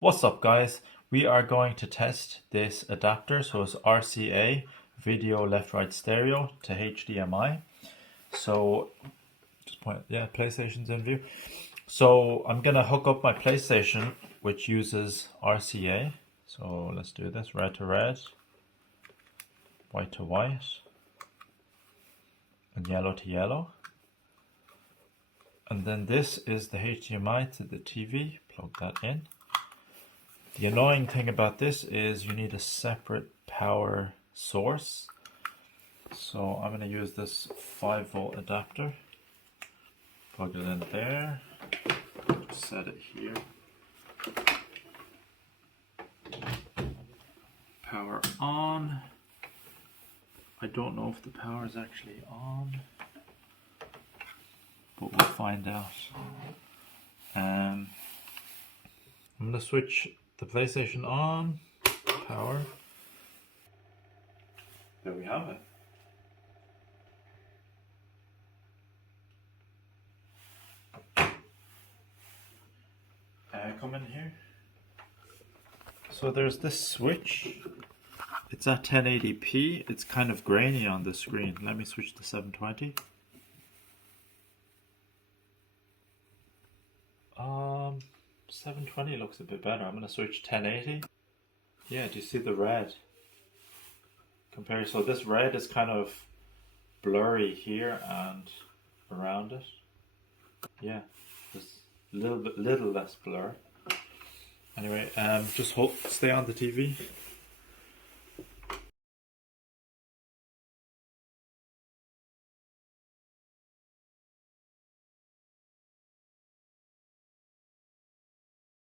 What's up guys? We are going to test this adapter. So it's RCA, video left right stereo to HDMI. So just point, yeah, PlayStation's in view. So I'm gonna hook up my PlayStation which uses RCA. So let's do this, red to red, white to white, and yellow to yellow. And then this is the HDMI to the TV, plug that in. The annoying thing about this is you need a separate power source. So I'm going to use this 5-volt adapter. Plug it in there. Set it here. Power on. I don't know if the power is actually on, but we'll find out. I'm going to switch the PlayStation on, power. There we have it. Come in here. So there's this switch. It's at 1080p. It's kind of grainy on the screen. Let me switch to 720. 720 looks a bit better. I'm gonna switch 1080. Yeah, do you see the red? So this red is kind of blurry here and around it. Yeah, there's little less blur. Anyway, just stay on the TV.